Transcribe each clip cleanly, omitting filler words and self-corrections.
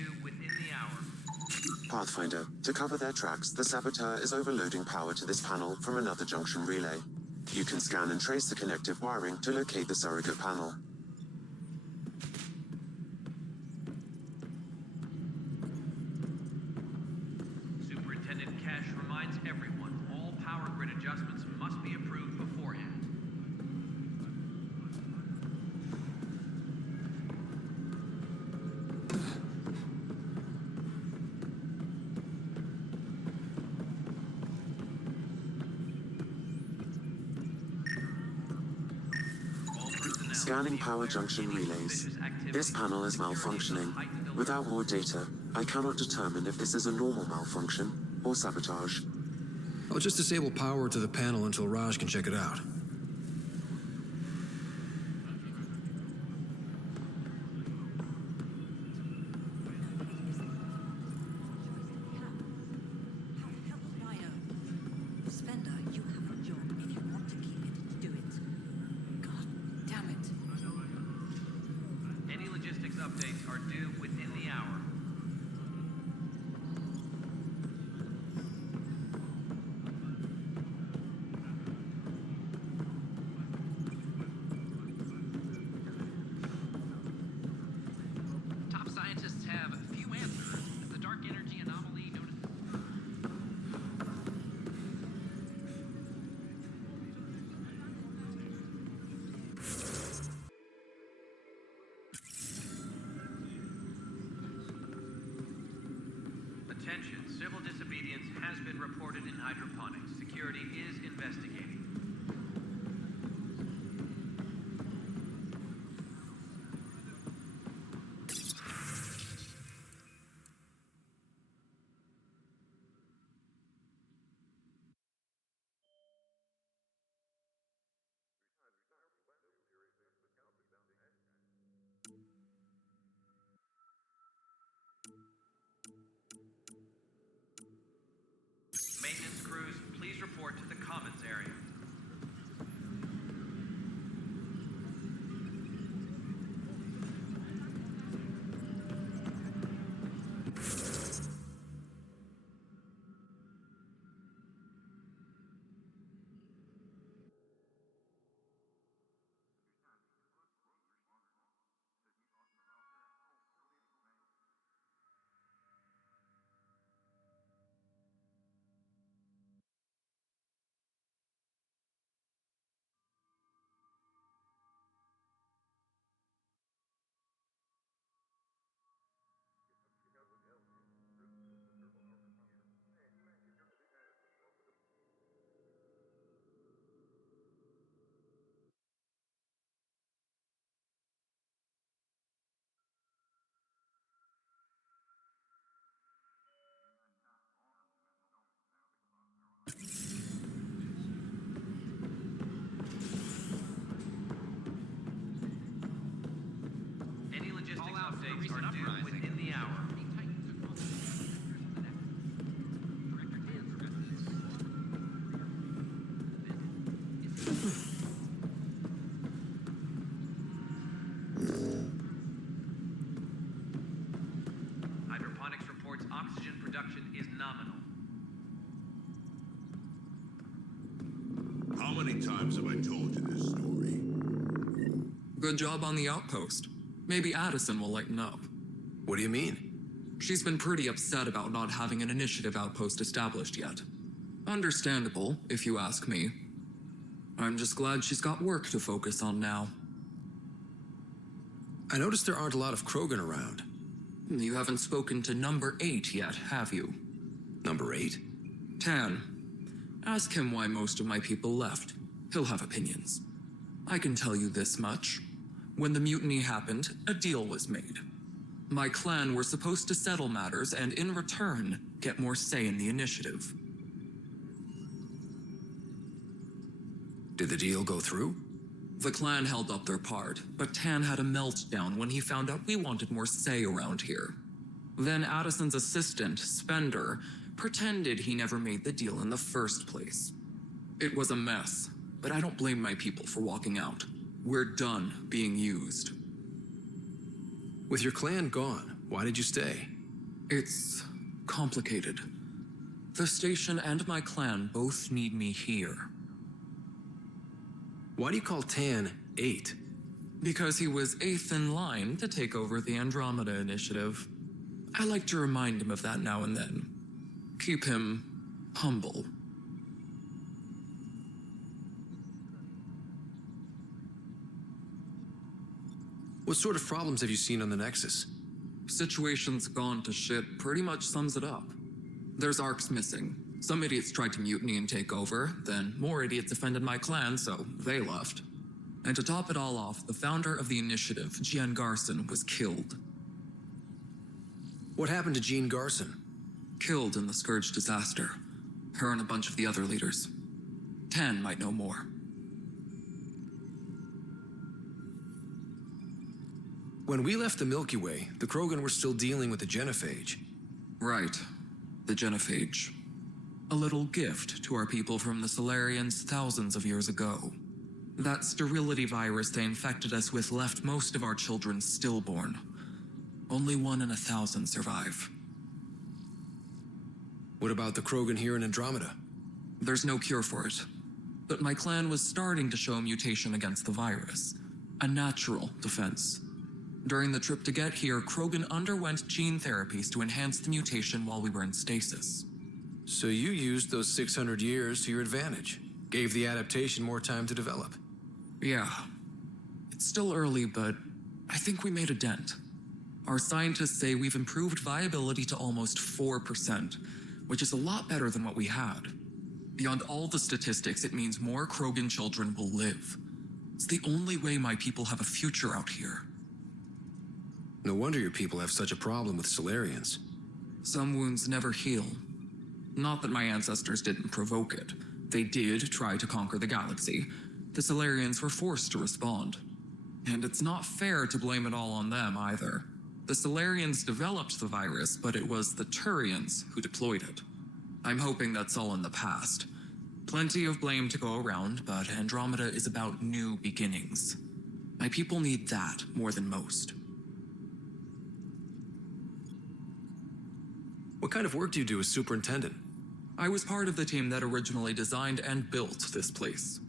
due within the hour. Pathfinder, to cover their tracks, the saboteur is overloading power to this panel from another junction relay. You can scan and trace the connective wiring to locate the surrogate panel. Superintendent Cash reminds everyone, all power grid adjustments must be approved beforehand. Scanning power junction relays. This panel is malfunctioning. Without more data, I cannot determine if this is a normal malfunction or sabotage. I'll just disable power to the panel until Raj can check it out. Updates are due within the hour. Top scientists have a few answers. The dark energy anomaly noticed. Attention, civil disobedience has been reported in hydroponics. Security is investigating. Maintenance crews, please report to the commons area. Any logistics updates are due within the hour. Hydroponics reports oxygen production is nominal. How many times have I told you this story? Good job on the outpost. Maybe Addison will lighten up. What do you mean? She's been pretty upset about not having an initiative outpost established yet. Understandable, if you ask me. I'm just glad she's got work to focus on now. I noticed there aren't a lot of Krogan around. You haven't spoken to number 8 yet, have you? Number 8? Tan. Ask him why most of my people left. He'll have opinions. I can tell you this much. When the mutiny happened, a deal was made. My clan were supposed to settle matters and, in return, get more say in the initiative. Did the deal go through? The clan held up their part, but Tan had a meltdown when he found out we wanted more say around here. Then Addison's assistant, Spender, pretended he never made the deal in the first place. It was a mess, but I don't blame my people for walking out. We're done being used. With your clan gone, Why did you stay? It's complicated. The station and my clan both need me here. Why do you call Tan 8? Because he was 8th in line to take over the Andromeda Initiative. I like to remind him of that now and then. Keep him humble. What sort of problems have you seen on the Nexus? Situation's gone to shit pretty much sums it up. There's arcs missing. Some idiots tried to mutiny and take over, then more idiots offended my clan, so they left. And to top it all off, the founder of the initiative, Jean Garson, was killed. What happened to Jean Garson? Killed in the Scourge disaster. Her and a bunch of the other leaders. Tan might know more. When we left the Milky Way, the Krogan were still dealing with the genophage. Right. The genophage. A little gift to our people from the Solarians thousands of years ago. That sterility virus they infected us with left most of our children stillborn. Only 1 in 1,000 survive. What about the Krogan here in Andromeda? There's no cure for it. But my clan was starting to show a mutation against the virus. A natural defense. During the trip to get here, Krogan underwent gene therapies to enhance the mutation while we were in stasis. So you used those 600 years to your advantage. Gave the adaptation more time to develop. Yeah. It's still early, but I think we made a dent. Our scientists say we've improved viability to almost 4%, which is a lot better than what we had. Beyond all the statistics, it means more Krogan children will live. It's the only way my people have a future out here. No wonder your people have such a problem with Solarians. Some wounds never heal. Not that my ancestors didn't provoke it. They did try to conquer the galaxy. The Solarians were forced to respond. And it's not fair to blame it all on them either. The Solarians developed the virus, but it was the Turians who deployed it. I'm hoping that's all in the past. Plenty of blame to go around, but Andromeda is about new beginnings. My people need that more than most. What kind of work do you do as superintendent? I was part of the team that originally designed and built this place.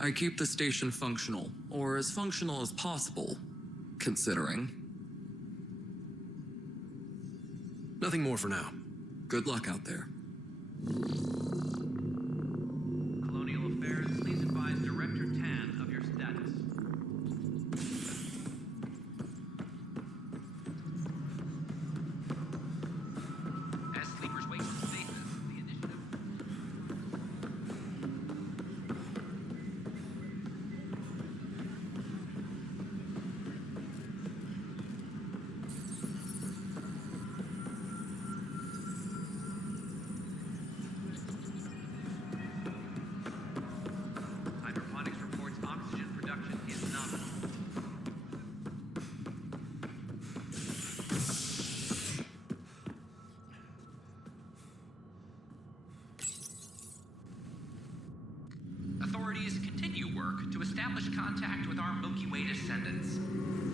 I keep the station functional, or as functional as possible, considering. Nothing more for now. Good luck out there. Colonial Affairs, please advise Director Tan of your status. As sleepers wake from stasis, the initiative... Hydroponics reports oxygen production is nominal. Authorities continue work to establish contact with our Milky Way descendants.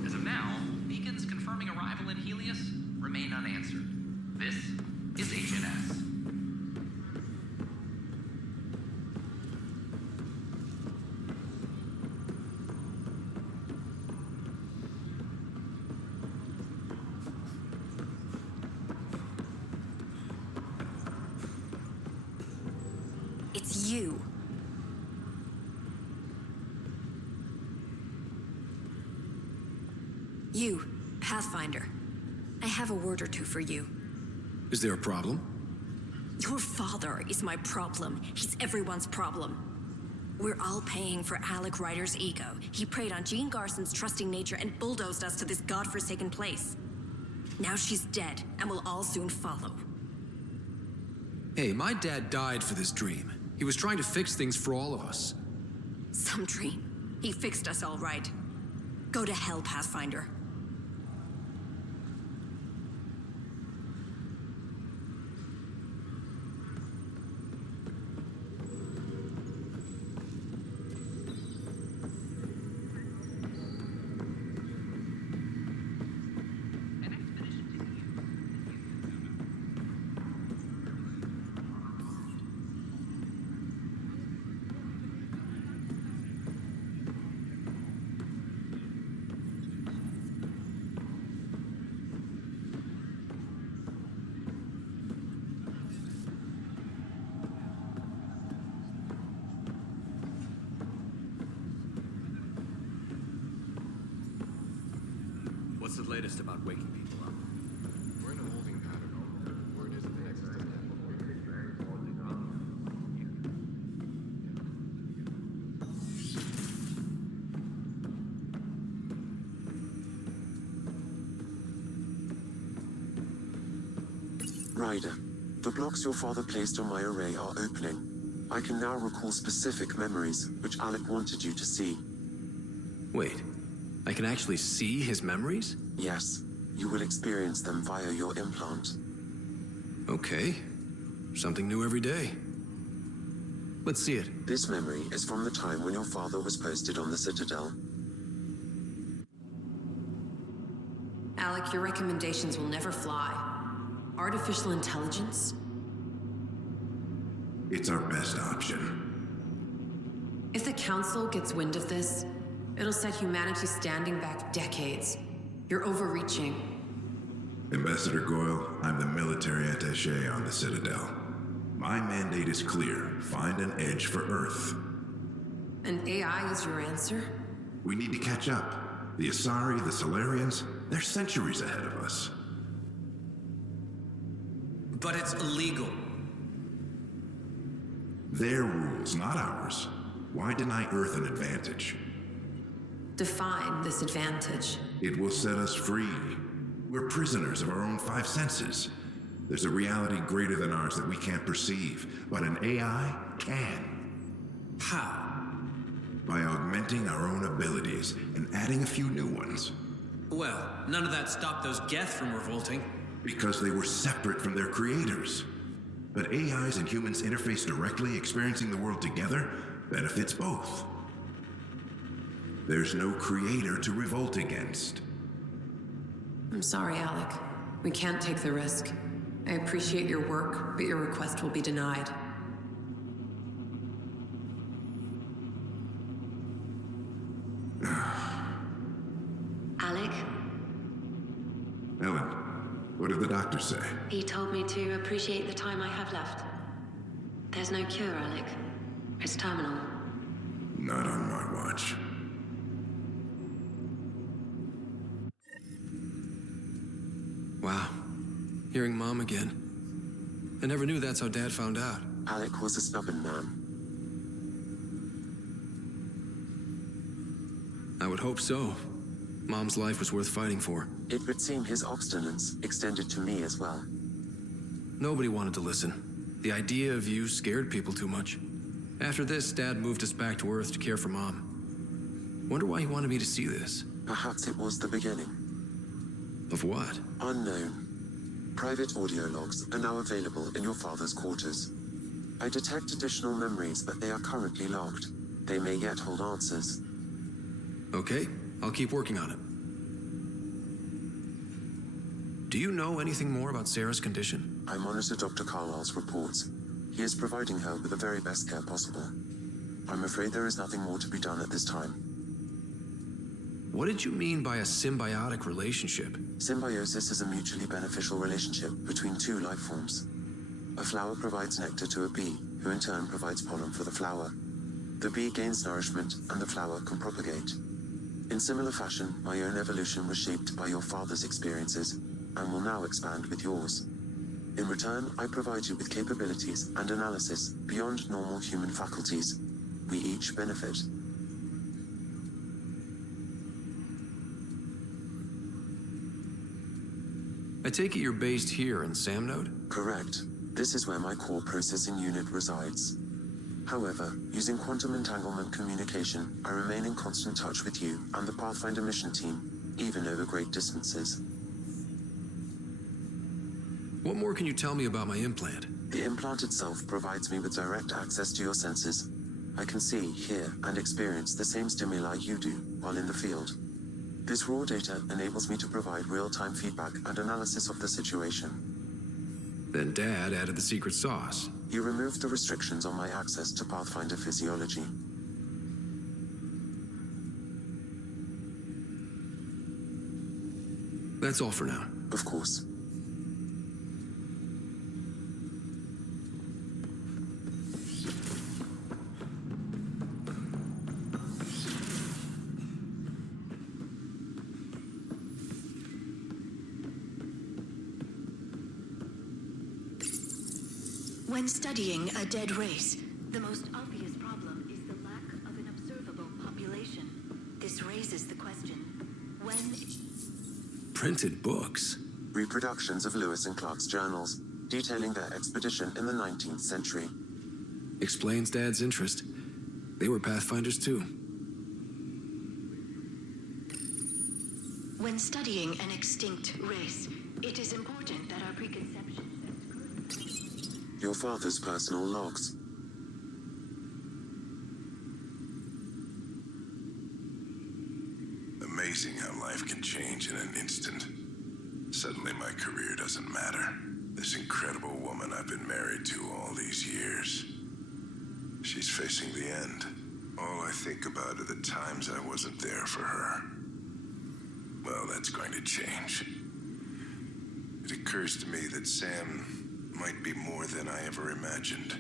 As of now, beacons confirming arrival in Helios remain unanswered. This is HNS. It's you. You, Pathfinder. I have a word or two for you. Is there a problem? Your father is my problem. He's everyone's problem. We're all paying for Alec Ryder's ego. He preyed on Jean Garson's trusting nature and bulldozed us to this godforsaken place. Now she's dead, and we'll all soon follow. Hey, my dad died for this dream. He was trying to fix things for all of us. Some dream. He fixed us all right. Go to hell, Pathfinder. An expedition to fittest about waking people up. We're in a holding pattern. Word is the next step. Ryder, the blocks your father placed on my array are opening. I can now recall specific memories, which Alec wanted you to see. Wait, I can actually see his memories? Yes, you will experience them via your implant. Okay. Something new every day. Let's see it. This memory is from the time when your father was posted on the Citadel. Alec, your recommendations will never fly. Artificial intelligence? It's our best option. If the Council gets wind of this, it'll set humanity standing back decades. You're overreaching. Ambassador Goyle, I'm the military attaché on the Citadel. My mandate is clear. Find an edge for Earth. And AI is your answer? We need to catch up. The Asari, the Solarians, they're centuries ahead of us. But it's illegal. Their rules, not ours. Why deny Earth an advantage? Define this advantage. It will set us free. We're prisoners of our own five senses. There's a reality greater than ours that we can't perceive, but an AI can. How? By augmenting our own abilities and adding a few new ones. Well, none of that stopped those Geth from revolting. Because they were separate from their creators. But AIs and humans interface directly, experiencing the world together, benefits both. There's no creator to revolt against. I'm sorry, Alec. We can't take the risk. I appreciate your work, but your request will be denied. Alec, Ellen, what did the doctor say? he told me to appreciate the time I have left. There's no cure, Alec. It's terminal. Not on my watch. Wow. Hearing Mom again. I never knew that's how Dad found out. Alec was a stubborn man. I would hope so. Mom's life was worth fighting for. It would seem his obstinance extended to me as well. Nobody wanted to listen. The idea of you scared people too much. After this, Dad moved us back to Earth to care for Mom. Wonder why he wanted me to see this. Perhaps it was the beginning. Of what? Unknown. Private audio logs are now available in your father's quarters. I detect additional memories, but they are currently logged. They may yet hold answers. Okay, I'll keep working on it. Do you know anything more about Sarah's condition? I monitor Dr. Carlisle's reports. He is providing her with the very best care possible. I'm afraid there is nothing more to be done at this time. What did you mean by a symbiotic relationship? Symbiosis is a mutually beneficial relationship between two life forms. A flower provides nectar to a bee, who in turn provides pollen for the flower. The bee gains nourishment, and the flower can propagate. In similar fashion, my own evolution was shaped by your father's experiences, and will now expand with yours. In return, I provide you with capabilities and analysis beyond normal human faculties. We each benefit. I take it you're based here in Samnode? Correct. This is where my core processing unit resides. However, using quantum entanglement communication, I remain in constant touch with you and the Pathfinder mission team, even over great distances. What more can you tell me about my implant? The implant itself provides me with direct access to your senses. I can see, hear, and experience the same stimuli you do while in the field. This raw data enables me to provide real-time feedback and analysis of the situation. Then Dad added the secret sauce. He removed the restrictions on my access to Pathfinder physiology. That's all for now. Of course. When studying a dead race, the most obvious problem is the lack of an observable population. This raises the question, when... Printed books? Reproductions of Lewis and Clark's journals, detailing their expedition in the 19th century. Explains Dad's interest. They were Pathfinders too. When studying an extinct race, it is important that our preconceptions... Your father's personal logs. Amazing how life can change in an instant. Suddenly my career doesn't matter. This incredible woman I've been married to all these years. She's facing the end. All I think about are the times I wasn't there for her. Well, that's going to change. It occurs to me that Sam might be more than I ever imagined.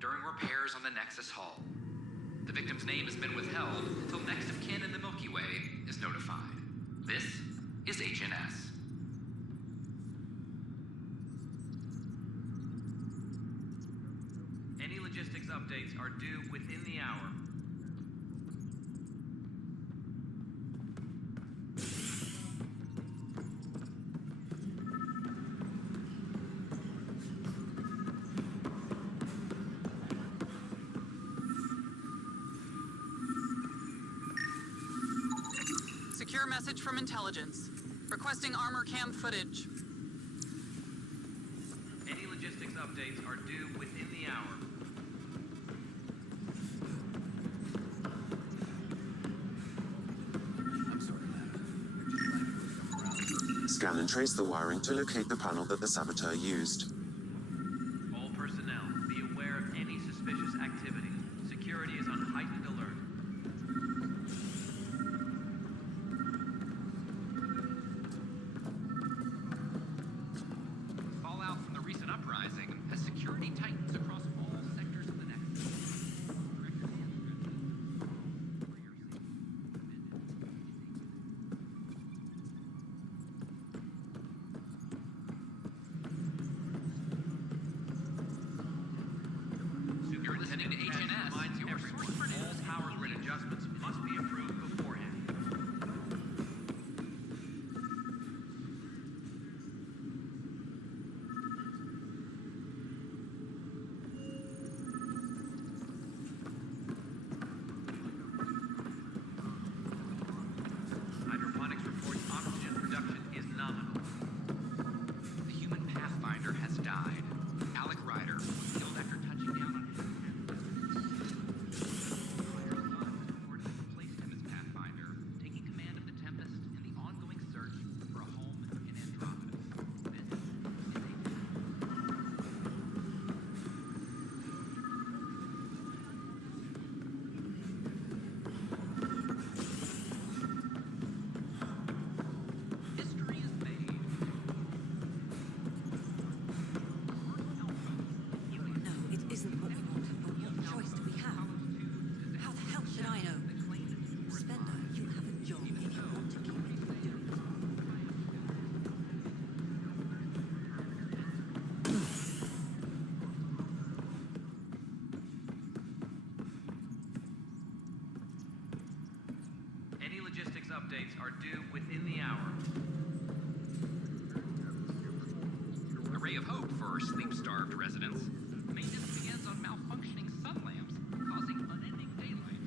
during repairs on the Nexus hull. The victim's name has been withheld until next of kin in the Milky Way is notified. This is HNS. Any logistics updates are due within the hour. Secure message from intelligence. Requesting armor cam footage. Any logistics updates are due within the hour. I'm sorry, Lana. They're just trying to go somewhere else. Scan and trace the wiring to locate the panel that the saboteur used. All personnel, be aware of any suspicious activity. Security is on heightened alert. Fallout from the recent uprising has security tightens across all sectors of the Nexus. updates are due within the hour. A ray of hope for sleep-starved residents. Maintenance begins on malfunctioning sun lamps, causing unending daylight.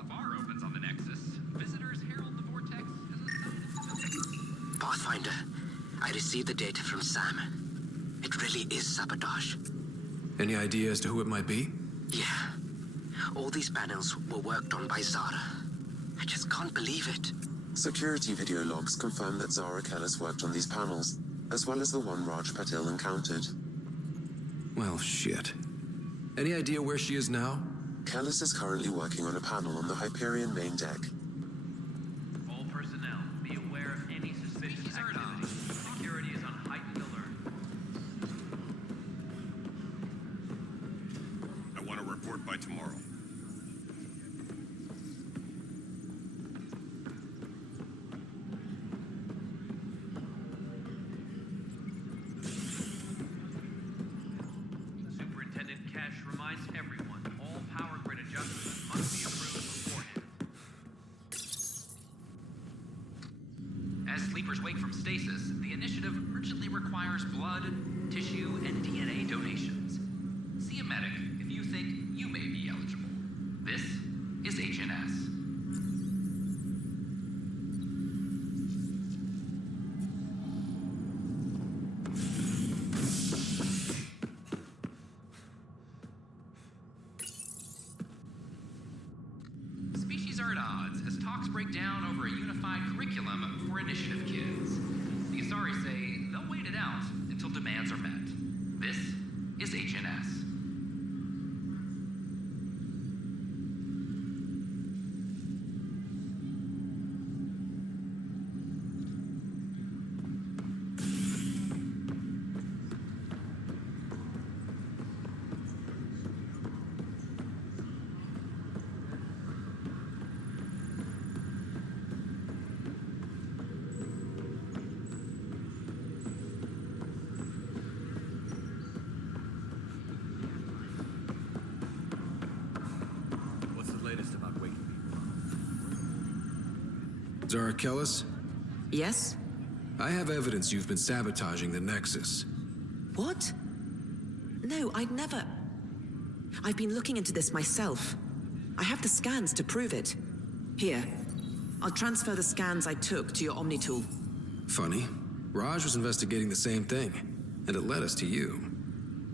A bar opens on the Nexus. Visitors herald the vortex as a sign of stability. Pathfinder, I received the data from Sam. It really is sabotage. Any idea as to who it might be? Yeah. All these panels were worked on by Zara. I just can't believe it. Security video logs confirm that Zara Kellis worked on these panels, as well as the one Raj Patil encountered. Well, shit. Any idea where she is now? Kellis is currently working on a panel on the Hyperion main deck. All personnel, be aware of any suspicious activity. Security is on heightened alert. I want a report by tomorrow. Superintendent Cash reminds everyone, all power grid adjustments must be approved beforehand. As sleepers wake from stasis, the initiative urgently requires blood, tissue, and DNA donations. See a medic if you think you may be eligible. This is HNS. Species are at odds as talks break down over a unified curriculum for initiative kids. The Asari say they'll wait it out until demands are met. This is HNS. What's the latest about waking people? Zara Kellis? Yes? I have evidence you've been sabotaging the Nexus. What? No, I'd never. I've been looking into this myself. I have the scans to prove it. Here. I'll transfer the scans I took to your Omni tool. Funny. Raj was investigating the same thing, and it led us to you.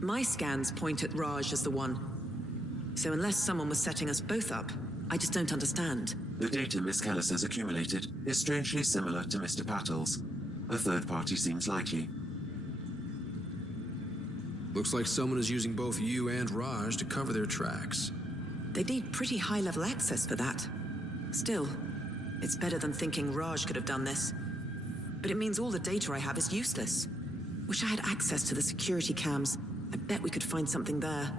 My scans point at Raj as the one. So unless someone was setting us both up, I just don't understand. The data Miss Kellis has accumulated is strangely similar to Mr. Patil's. A third party seems likely. Looks like someone is using both you and Raj to cover their tracks. They need pretty high-level access for that. Still, it's better than thinking Raj could have done this. But it means all the data I have is useless. Wish I had access to the security cams. I bet we could find something there.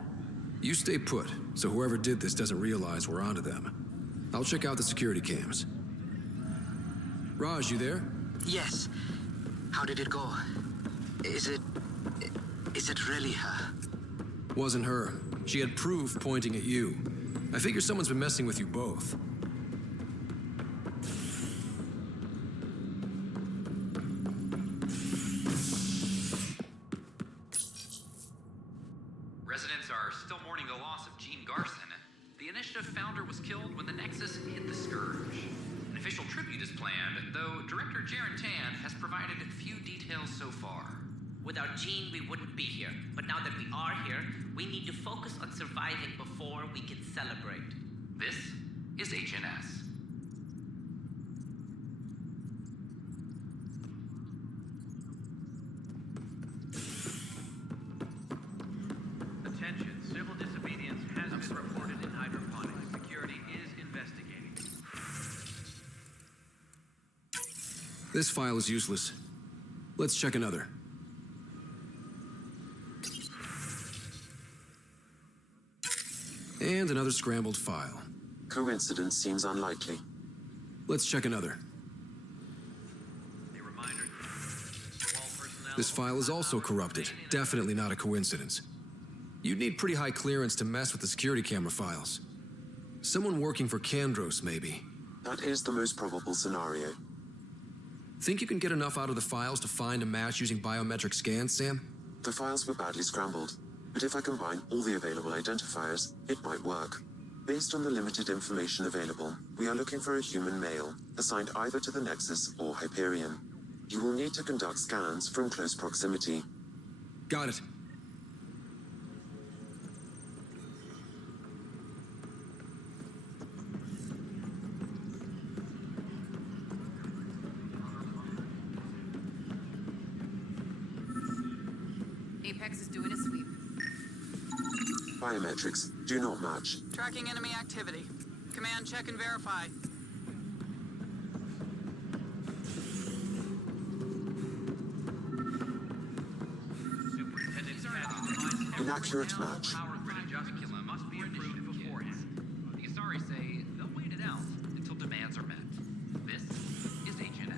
You stay put, so whoever did this doesn't realize we're onto them. I'll check out the security cams. Raj, you there? Yes. How did it go? Is it really her? Wasn't her. She had proof pointing at you. I figure someone's been messing with you both. Residents are still mourning the loss of Jean Garson. The initiative founder was killed when the Nexus hit the Scourge. An official tribute is planned, though Director Jaren Tan has provided few details so far. Without Jean, we wouldn't be here. But now that we are here, we need to focus on surviving before we can celebrate. This is HNS. Attention, civil disobedience has been reported in hydroponics. Security is investigating. This file is useless. Let's check another. And another scrambled file. Coincidence seems unlikely. Let's check another. A reminder. All personnel This file is also corrupted. Definitely not a coincidence. You'd need pretty high clearance to mess with the security camera files. Someone working for Kandros, maybe. That is the most probable scenario. Think you can get enough out of the files to find a match using biometric scans, Sam? The files were badly scrambled, but if I combine all the available identifiers, it might work. Based on the limited information available, we are looking for a human male, assigned either to the Nexus or Hyperion. You will need to conduct scans from close proximity. Got it. Apex is doing a sweep. Biometrics do not match. Tracking enemy activity. Command, check, and verify. Inaccurate match. Power grid adjustment must be approved beforehand. The Asari say they'll wait it out until demands are met. This is HNS.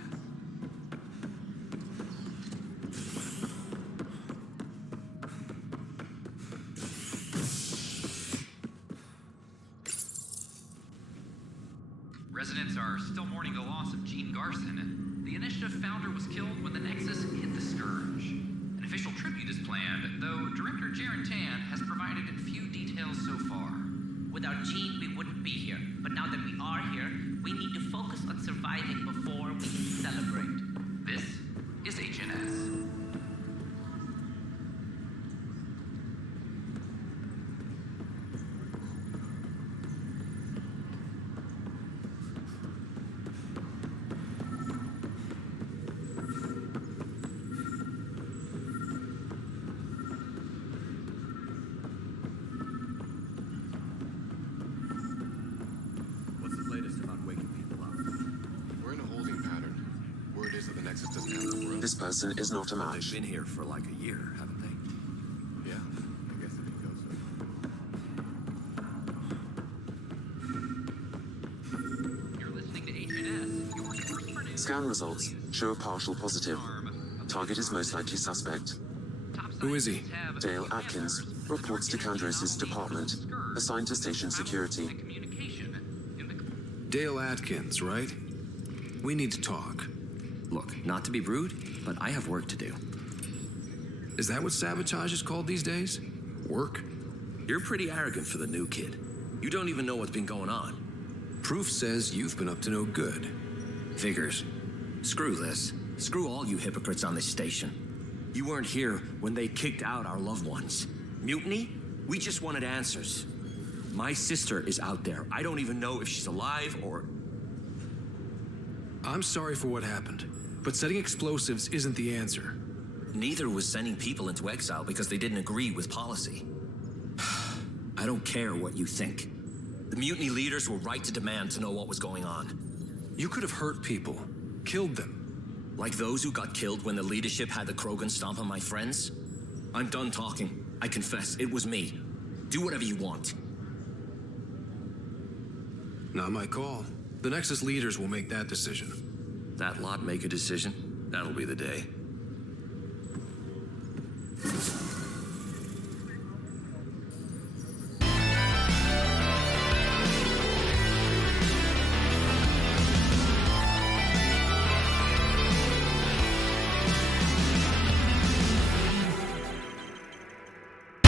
Residents are still mourning the loss of Gene Garson. The Initiative founder was killed when the Nexus hit the Scourge. An official tribute is planned, though Director Jaren Tan has provided few details so far. Without Gene, we wouldn't be here. But now that we are here, we need to focus on surviving before we can celebrate. This is HNS. What's the latest about waking people up? We're in a holding pattern. Word is that the Nexus doesn't have the world. This person is not a match. They've been here for like a year, haven't they? Yeah, I guess if it goes so. You're listening to HNS, your source for news. Scan results show a partial positive. Target is most likely suspect. Who is he? Dale Atkins reports to Kandros' department, assigned to station security. Dale Atkins, right? We need to talk. Look, not to be rude, but I have work to do. Is that what sabotage is called these days? Work? You're pretty arrogant for the new kid. You don't even know what's been going on. Proof says you've been up to no good. Figures. Screw this. Screw all you hypocrites on this station. You weren't here when they kicked out our loved ones. Mutiny? We just wanted answers. My sister is out there. I don't even know if she's alive or... I'm sorry for what happened, but setting explosives isn't the answer. Neither was sending people into exile because they didn't agree with policy. I don't care what you think. The mutiny leaders were right to demand to know what was going on. You could have hurt people, killed them. Like those who got killed when the leadership had the Krogan stomp on my friends? I'm done talking. I confess, it was me. Do whatever you want. Not my call. The Nexus leaders will make that decision. That lot make a decision? That'll be the day.